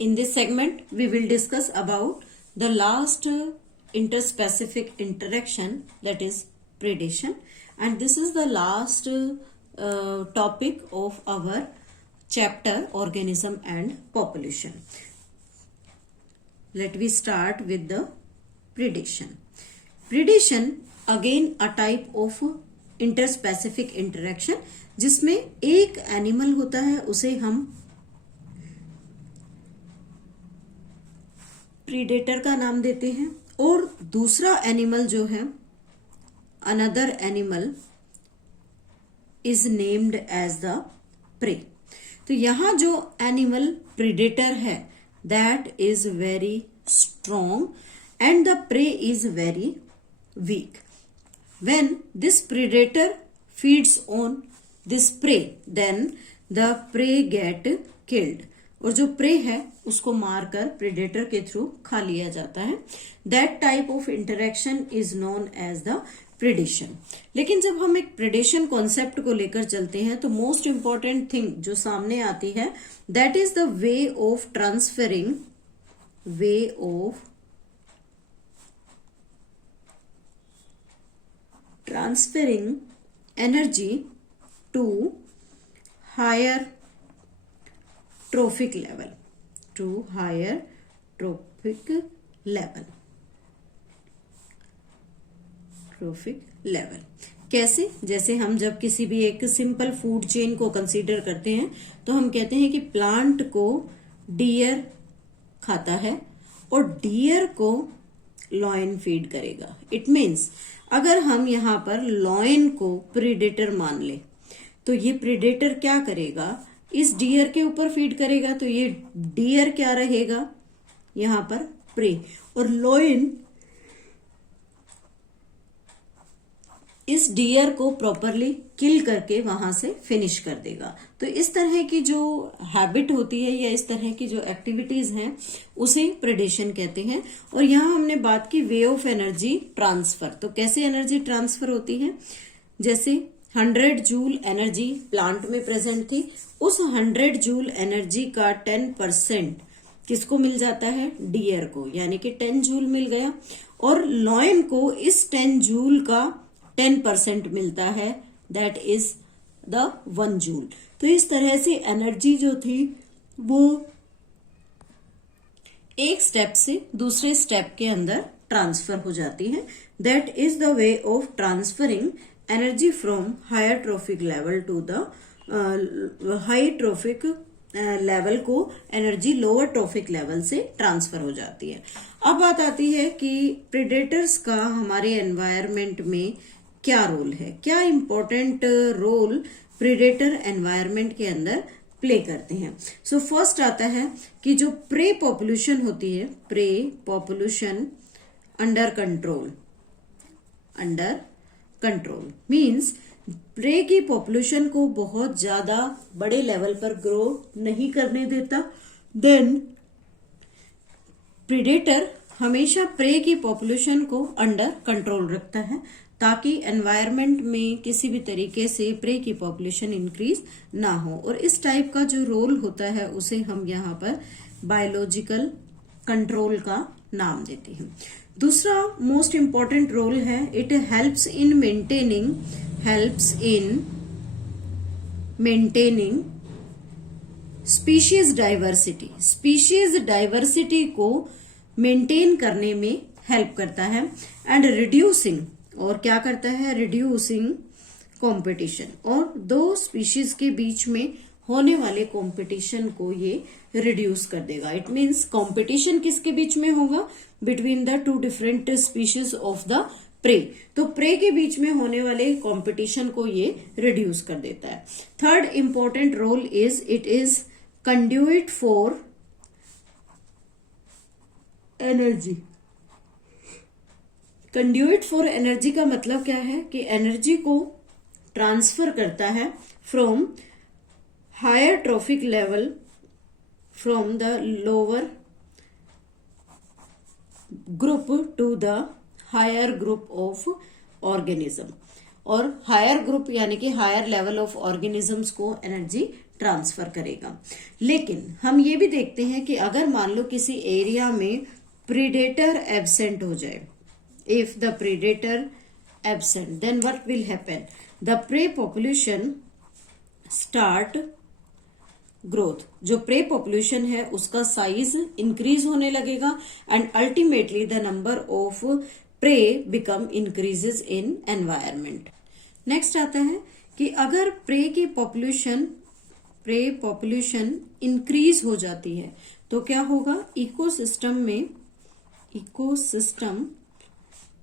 In this segment, we will discuss about the last interspecific interaction, that is predation, and this is the last topic of our chapter organism and population. Let me start with the predation. Predation again a type of interspecific interaction जिसमें एक animal होता है उसे हम predator का नाम देते हैं और दूसरा एनिमल जो है another animal is named as the prey. तो यहां जो एनिमल प्रीडेटर है that is very strong and the prey is very weak. When this predator feeds on this prey then the prey get killed, और जो pray है उसको मारकर predator के थ्रू खा लिया जाता है। That type of interaction is known as the predation. लेकिन जब हम एक प्रेडेशन कॉन्सेप्ट को लेकर चलते हैं तो मोस्ट इंपॉर्टेंट थिंग जो सामने आती है that is the way of transferring energy to higher trophic level. कैसे? जैसे हम जब किसी भी एक सिंपल फूड चेन को कंसीडर करते हैं तो हम कहते हैं कि प्लांट को डियर खाता है और डियर को लॉयन फीड करेगा। इट मीन्स अगर हम यहां पर लॉयन को प्रीडेटर मान ले तो ये प्रीडेटर क्या करेगा, इस डियर के ऊपर फीड करेगा, तो ये डियर क्या रहेगा यहां पर प्रे, और लॉयन इस डियर को प्रॉपरली किल करके वहां से फिनिश कर देगा। तो इस तरह की जो हैबिट होती है या इस तरह की जो एक्टिविटीज हैं उसे प्रेडेशन कहते हैं। और यहां हमने बात की वे ऑफ एनर्जी ट्रांसफर। तो कैसे एनर्जी ट्रांसफर होती है, जैसे 100 जूल एनर्जी प्लांट में प्रेजेंट थी, उस 100 जूल एनर्जी का 10% किसको मिल जाता है, डियर को, यानी कि 10 जूल मिल गया, और लॉयन को इस 10 जूल का 10% मिलता है, दैट इज द 1 जूल। तो इस तरह से एनर्जी जो थी वो एक स्टेप से दूसरे स्टेप के अंदर ट्रांसफर हो जाती है। That is the way of transferring energy from higher trophic level to the high trophic level को एनर्जी लोअर ट्रॉफिक लेवल से ट्रांसफर हो जाती है। अब बात आती है कि प्रेडेटर्स का हमारे एनवायरमेंट में क्या रोल है, क्या इंपॉर्टेंट रोल प्रेडेटर एनवायरमेंट के अंदर प्ले करते हैं। सो फर्स्ट आता है कि जो प्रे पॉपुलेशन होती है, prey population under control means prey की पॉपुलेशन को बहुत ज्यादा बड़े लेवल पर ग्रो नहीं करने देता। देन प्रेडेटर हमेशा प्रे की पॉपुलेशन को अंडर कंट्रोल रखता है ताकि एनवायरनमेंट में किसी भी तरीके से प्रे की पॉपुलेशन इंक्रीज ना हो। और इस टाइप का जो रोल होता है उसे हम यहाँ पर बायोलॉजिकल कंट्रोल का नाम देते हैं। दूसरा मोस्ट इंपॉर्टेंट रोल है, it helps in maintaining species diversity को मेंटेन करने में हेल्प करता है, एंड रिड्यूसिंग, और क्या करता है, रिड्यूसिंग कंपटीशन, और दो स्पीशीज के बीच में होने वाले कंपटीशन को ये रिड्यूस कर देगा। इट मीन्स कंपटीशन किसके बीच में होगा, between the 2 different species of the prey. तो प्रे के बीच में होने वाले कंपटीशन को ये रिड्यूस कर देता है। Third important role is it is conduit for energy. Conduit for energy का मतलब क्या है कि एनर्जी को ट्रांसफर करता है from higher trophic level from the lower group to the higher group of organism, और हायर ग्रुप यानी कि हायर लेवल ऑफ ऑर्गेनिजम्स को एनर्जी ट्रांसफर करेगा। लेकिन हम ये भी देखते हैं कि अगर मान लो किसी एरिया में प्रीडेटर एब्सेंट हो जाए, if the predator absent, then what will happen, the prey population start growth. जो प्रे पॉपुलेशन है उसका साइज इंक्रीज होने लगेगा and ultimately the number of prey become increases in environment. Next आता है कि अगर प्रे पॉपुलेशन इंक्रीज हो जाती है तो क्या होगा, इकोसिस्टम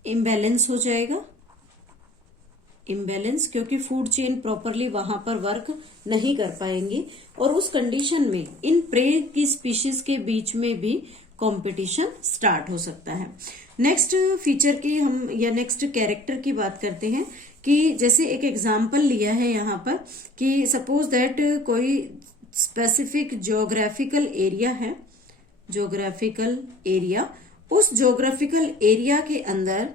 इम्बैलेंस हो जाएगा, इम्बैलेंस, क्योंकि फूड चेन प्रॉपरली वहां पर वर्क नहीं कर पाएंगे और उस कंडीशन में इन प्रे की स्पीशीज के बीच में भी कंपटीशन स्टार्ट हो सकता है। नेक्स्ट फीचर की हम या नेक्स्ट कैरेक्टर की बात करते हैं कि जैसे एक एग्जांपल लिया है यहाँ पर कि सपोज दैट कोई स्पेसिफिक ज्योग्राफिकल एरिया है, ज्योग्राफिकल एरिया, उस ज्योग्राफिकल एरिया के अंदर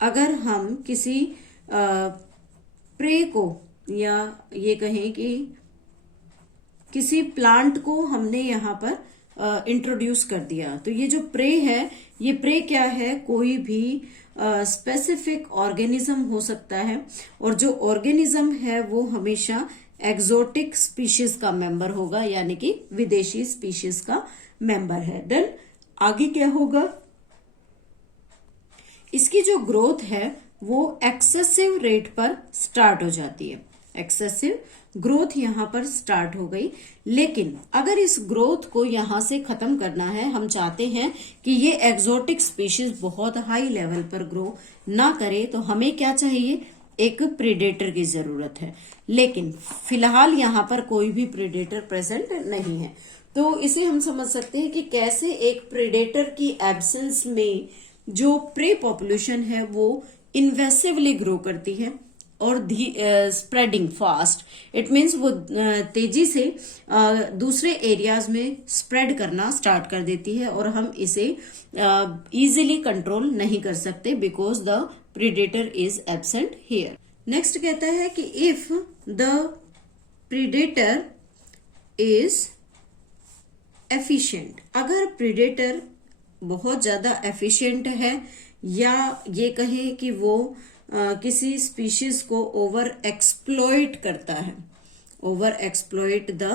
अगर हम किसी प्रे को या ये कहें कि किसी प्लांट को हमने यहाँ पर इंट्रोड्यूस कर दिया, तो ये जो प्रे है, ये प्रे क्या है, कोई भी स्पेसिफिक ऑर्गेनिज्म हो सकता है और जो ऑर्गेनिज्म है वो हमेशा एक्सोटिक स्पीशीज का मेंबर होगा, यानी कि विदेशी स्पीशीज का मेंबर है। देन आगे क्या होगा, इसकी जो ग्रोथ है वो एक्सेसिव रेट पर स्टार्ट हो जाती है, एक्सेसिव ग्रोथ यहां पर स्टार्ट हो गई। लेकिन अगर इस ग्रोथ को यहां से खत्म करना है, हम चाहते हैं कि ये एक्सोटिक स्पीशीज बहुत हाई लेवल पर ग्रो ना करे, तो हमें क्या चाहिए, एक प्रीडेटर की जरूरत है। लेकिन फिलहाल यहां पर कोई भी प्रीडेटर प्रेजेंट नहीं है, तो इसे हम समझ सकते हैं कि कैसे एक प्रीडेटर की एब्सेंस में जो प्रे पॉपुलेशन है वो इन्वेसिवली ग्रो करती है और स्प्रेडिंग फास्ट, इट मीन्स वो तेजी से दूसरे एरियाज में स्प्रेड करना स्टार्ट कर देती है और हम इसे इजीली कंट्रोल नहीं कर सकते because the predator is absent here. Next कहता है कि if the predator is efficient, अगर प्रीडेटर बहुत ज्यादा एफिशिएंट है या ये कहें कि वो किसी स्पीशीज को ओवर एक्सप्लॉइट करता है, over exploit the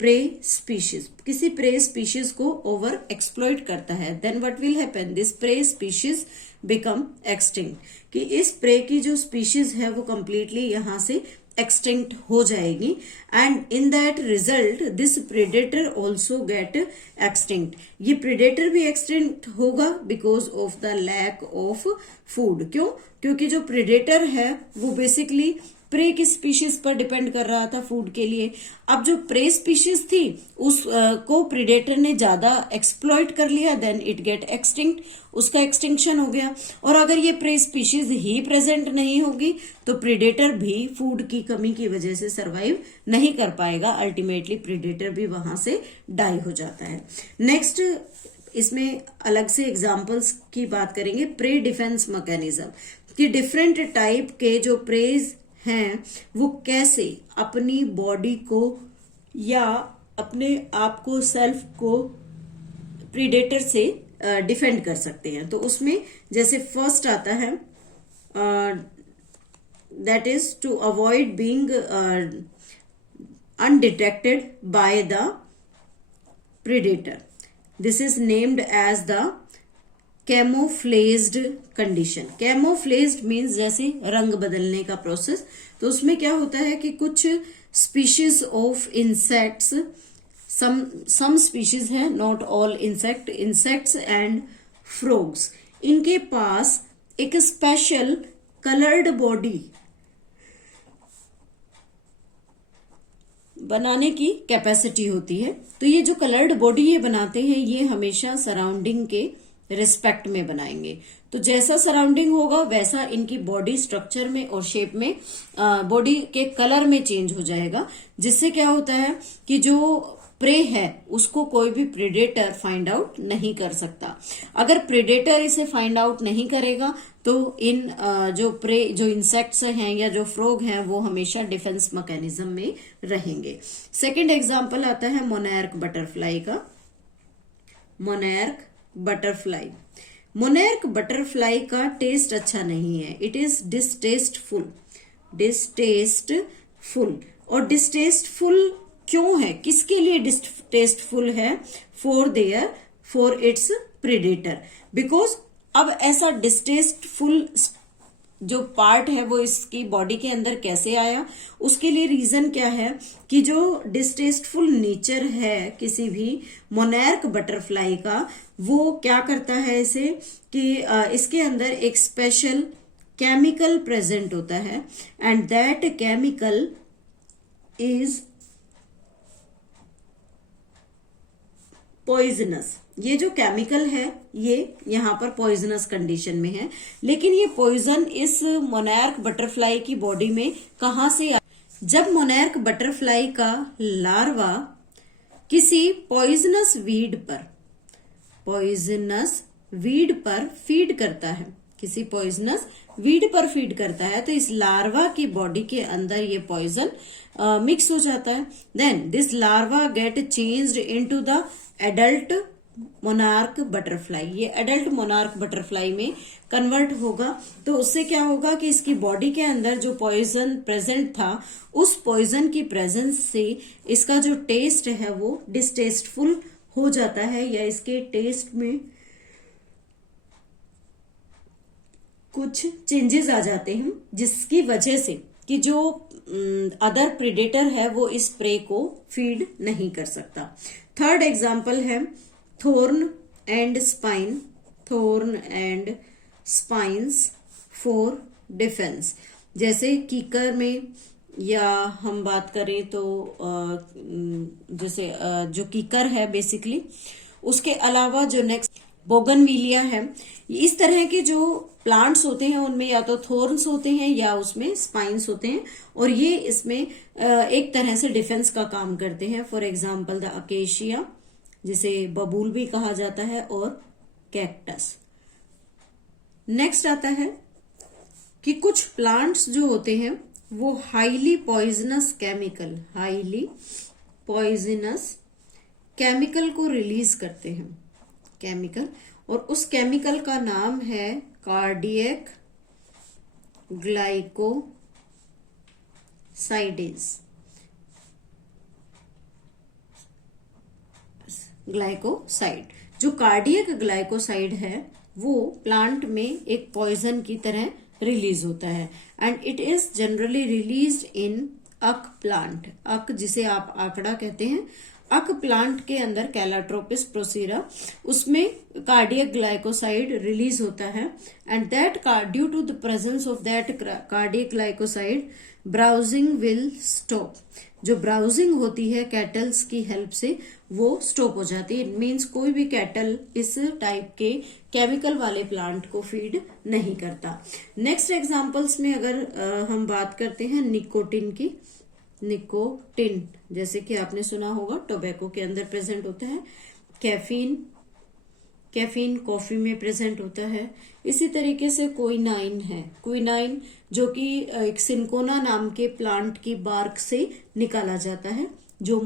prey species, किसी प्रे स्पीशीज को ओवर एक्सप्लॉइट करता है, then what will happen, this prey species become extinct, कि इस प्रे की जो स्पीशीज है वो कंप्लीटली यहां से एक्सटिंक्ट हो जाएगी and in that result this predator also get extinct, ये प्रेडेटर भी एक्सटिंक्ट होगा because of the lack of food. क्यों, क्योंकि जो प्रेडेटर है वो बेसिकली प्रे की स्पीशीज पर डिपेंड कर रहा था फूड के लिए। अब जो प्रे स्पीशीज थी उसको प्रेडेटर ने ज्यादा एक्सप्लॉइट कर लिया, देन इट गेट एक्सटिंक्ट, उसका एक्सटिंक्शन हो गया। और अगर ये प्रे स्पीशीज ही प्रेजेंट नहीं होगी तो प्रेडेटर भी फूड की कमी की वजह से सरवाइव नहीं कर पाएगा, अल्टीमेटली प्रेडेटर भी वहां से डाई हो जाता है। नेक्स्ट इसमें अलग से एग्जांपल्स की बात करेंगे, प्रे डिफेंस मैकेनिज्म, कि डिफरेंट टाइप के जो प्रेज हैं वो कैसे अपनी बॉडी को या अपने आप को, सेल्फ को प्रीडेटर से डिफेंड कर सकते हैं। तो उसमें जैसे फर्स्ट आता है that is to avoid being undetected by the predator, this is named as the camouflaged condition. Camouflaged means जैसे रंग बदलने का प्रोसेस, तो उसमें क्या होता है कि कुछ species of insects, some species है, not all insects and frogs, इनके पास एक स्पेशल कलर्ड बॉडी बनाने की कैपेसिटी होती है। तो ये जो कलर्ड बॉडी ये बनाते हैं ये हमेशा सराउंडिंग के रिस्पेक्ट में बनाएंगे, तो जैसा सराउंडिंग होगा वैसा इनकी बॉडी स्ट्रक्चर में और शेप में, बॉडी के कलर में चेंज हो जाएगा, जिससे क्या होता है कि जो प्रे है उसको कोई भी प्रेडेटर फाइंड आउट नहीं कर सकता। अगर प्रेडेटर इसे फाइंड आउट नहीं करेगा तो इन जो इंसेक्ट्स हैं या जो फ्रॉग हैं वो हमेशा डिफेंस मैकेनिज्म में रहेंगे। सेकंड एग्जांपल आता है मोनार्क बटरफ्लाई का। मोनार्क बटरफ्लाई, मोनार्क बटरफ्लाई का टेस्ट अच्छा नहीं है, इट इज डिस्टेस्टफुल। डिस्टेस्टफुल, और डिस्टेस्टफुल क्यों है, किसके लिए डिस्टेस्टफुल है? For its predator. बिकॉज अब ऐसा डिस्टेस्टफुल जो पार्ट है वो इसकी बॉडी के अंदर कैसे आया? उसके लिए रीजन क्या है कि जो डिस्टेस्टफुल नेचर है किसी भी मोनार्क बटरफ्लाई का, वो क्या करता है इसे कि इसके अंदर एक स्पेशल केमिकल प्रेजेंट होता है, and that chemical is poisonous. ये जो केमिकल है ये यहाँ पर पॉइजनस कंडीशन में है, लेकिन ये पॉइजन इस मोनार्क बटरफ्लाई की बॉडी में कहां से आया? जब मोनार्क बटरफ्लाई का लार्वा किसी पॉइजनस वीड पर फीड करता है, किसी पॉइजनस वीड पर फीड करता है, तो इस लार्वा की बॉडी के अंदर ये पॉइजन मिक्स हो जाता है। Then this larva get changed into the adult monarch butterfly, ये एडल्ट मोनार्क बटरफ्लाई में कन्वर्ट होगा। तो उससे क्या होगा कि इसकी बॉडी के अंदर जो पॉइजन प्रेजेंट था, उस पॉइजन की प्रेजेंस से इसका जो टेस्ट है वो डिस्टेस्टफुल हो जाता है, या इसके टेस्ट में कुछ चेंजेस आ जाते हैं, जिसकी वजह से कि जो अदर प्रेडेटर है वो इस प्रे को फीड नहीं कर सकता। थर्ड एग्जाम्पल है thorn and spine, thorn and spines for defence. जैसे कीकर में, या हम बात करें तो जैसे जो कीकर है बेसिकली, उसके अलावा जो नेक्स्ट बोगनविलिया है, इस तरह के जो प्लांट्स होते हैं उनमें या तो थोर्न्स होते हैं या उसमें स्पाइंस होते हैं, और ये इसमें एक तरह से डिफेंस का काम करते हैं। फॉर एग्जाम्पल द अकेशिया, जिसे बबूल भी कहा जाता है, और कैक्टस। नेक्स्ट आता है कि कुछ प्लांट्स जो होते हैं वो हाईली पॉइजनस केमिकल को रिलीज करते हैं, केमिकल, और उस केमिकल का नाम है कार्डियक ग्लाइकोसाइड। जो कार्डियक ग्लाइकोसाइड है वो प्लांट में एक पॉइजन की तरह रिलीज होता है, and it is generally released in अक प्लांट। अक जिसे आप आंकड़ा कहते हैं, अक प्लांट के अंदर कैलाट्रोपिस प्रोसीरा, उसमें कार्डियक ग्लाइकोसाइड रिलीज होता है, and that due to the presence of that cardiac glycoside browsing will stop. जो ब्राउजिंग होती है कैटल्स की हेल्प से वो स्टॉप हो जाती है। इट मीन्स कोई भी कैटल इस टाइप के केमिकल वाले प्लांट को फीड नहीं करता। नेक्स्ट एग्जांपल्स में अगर हम बात करते हैं निकोटिन की, निकोटिन जैसे कि आपने सुना होगा टोबैको के अंदर प्रेजेंट होता है, कैफीन कॉफी में प्रेजेंट होता है। इसी तरीके से क्विनाइन है, क्विनाइन जो कि एक सिंकोना नाम के प्लांट की बार्क से निकाला जाता है, जो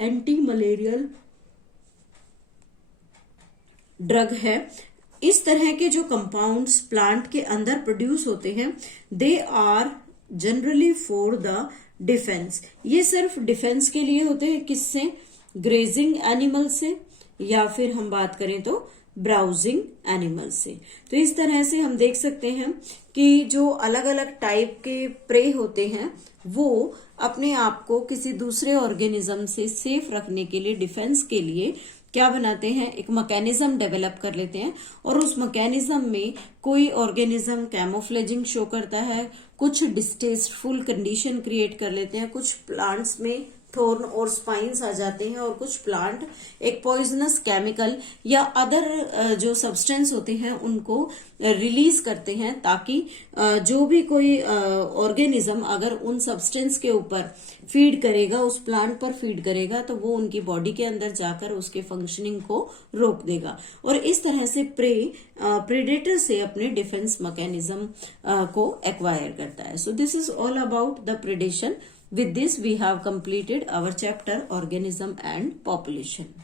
एंटी मलेरियल ड्रग है। इस तरह के जो कंपाउंड्स प्लांट के अंदर प्रोड्यूस होते हैं, they are generally for the defence. ये सिर्फ डिफेंस के लिए होते हैं, किससे? ग्रेजिंग एनिमल से, या फिर हम बात करें तो ब्राउजिंग एनिमल से। तो इस तरह से हम देख सकते हैं कि जो अलग अलग टाइप के प्रे होते हैं वो अपने आप को किसी दूसरे ऑर्गेनिज्म से सेफ रखने के लिए, डिफेंस के लिए क्या बनाते हैं, एक मैकेनिज्म डेवलप कर लेते हैं, और उस मैकेनिज्म में कोई ऑर्गेनिज्म कैमोफ्लेजिंग शो करता है, कुछ डिस्टेस्टफुल कंडीशन क्रिएट कर लेते हैं, कुछ प्लांट्स में थोर्न और स्पाइन्स आ जाते हैं, और कुछ प्लांट एक पॉइजनस केमिकल या अदर जो सब्सटेंस होते हैं उनको रिलीज करते हैं, ताकि जो भी कोई ऑर्गेनिज्म अगर उन सब्सटेंस के ऊपर फीड करेगा, उस प्लांट पर फीड करेगा, तो वो उनकी बॉडी के अंदर जाकर उसके फंक्शनिंग को रोक देगा, और इस तरह से प्रेडेटर से अपने डिफेंस मैकेनिज्म को एक्वायर करता है. So this is all about the predation. With this, we have completed our chapter Organism and Population.